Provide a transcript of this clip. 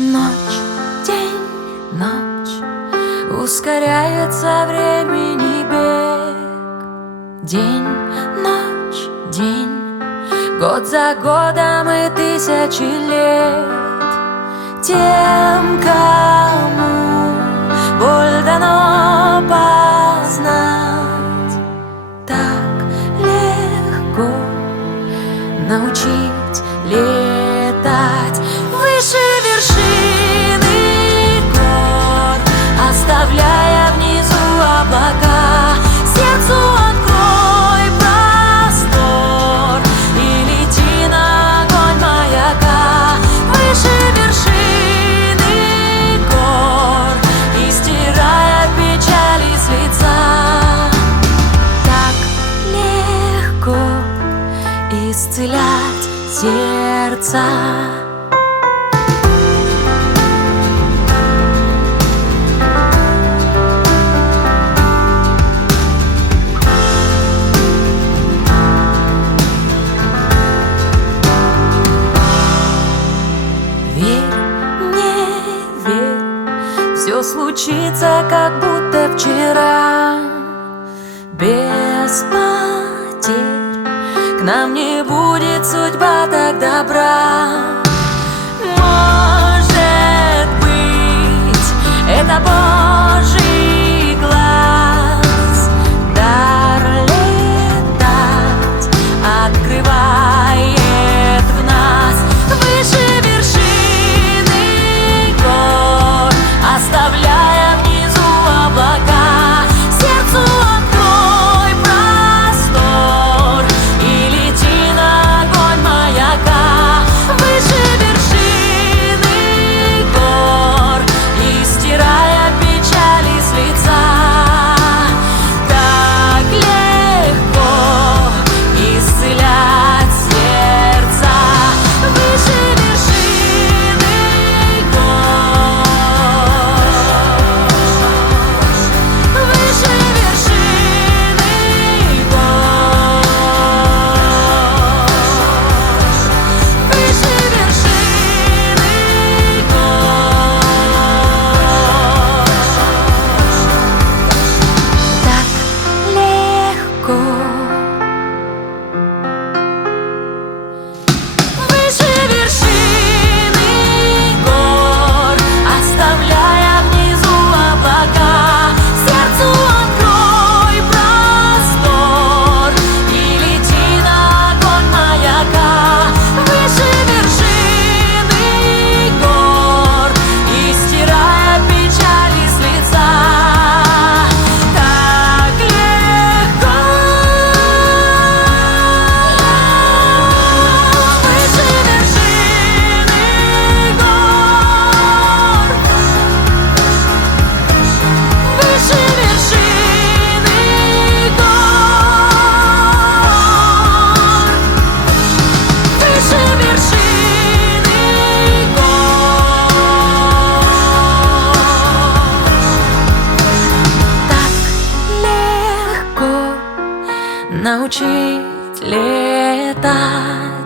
Ночь, день, ночь, ускоряется времени бег. День, ночь, день, год за годом и тысячи лет. Тем, кому боль дано познать, так легко научить летать выше вершины гор, оставляя внизу облака. Сердцу открой простор и лети на огонь маяка. Выше вершины гор и стирая печали с лица. Так легко исцелять сердца. Все случится, как будто вчера, без потерь. К нам не будет судьба так добра. Может быть, это Божий глаз, дар летать открывает в нас. Выше вершины гор, оставляя внизу облака. Сердцу открой простор и лети на огонь маяка. Выше вершины гор и стирая печали с лица. Так легко исцелять сердца. Выше вершины гор, выше вершины гор, выше вершины гор. Так легко. Выше вершины гор, оставляя внизу облака. Сердцу открой простор и лети на огонь маяка. Выше вершины гор и стирая печали с лица. Так легко. Выше вершины гор, выше вершины гор, выше вершины гор. Так легко научить летать.